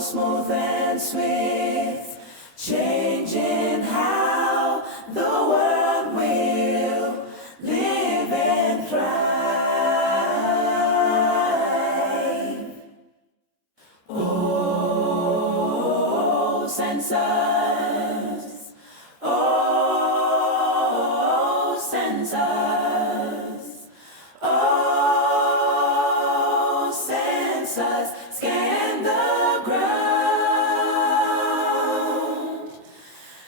smooth and swift, changing how the world will live and thrive. Oh, sensors, oh, sensors, oh, sensors, scan the ground,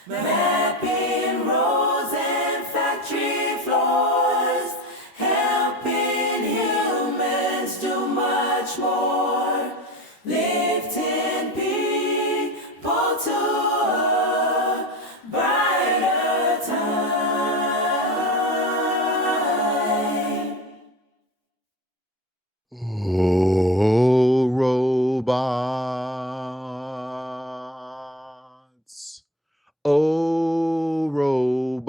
mapping roads and factory floors, helping humans do much more, lifting people to a brighter time. Oh, robots. Oh, robots.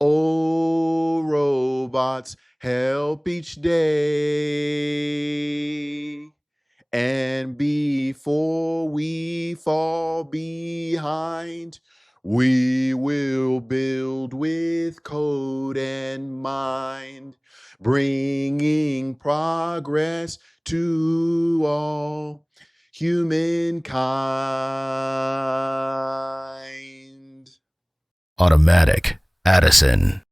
Oh, robots, help each day. And before we fall behind, we will build with code and mind, bringing progress to all humankind. Automatic Addison.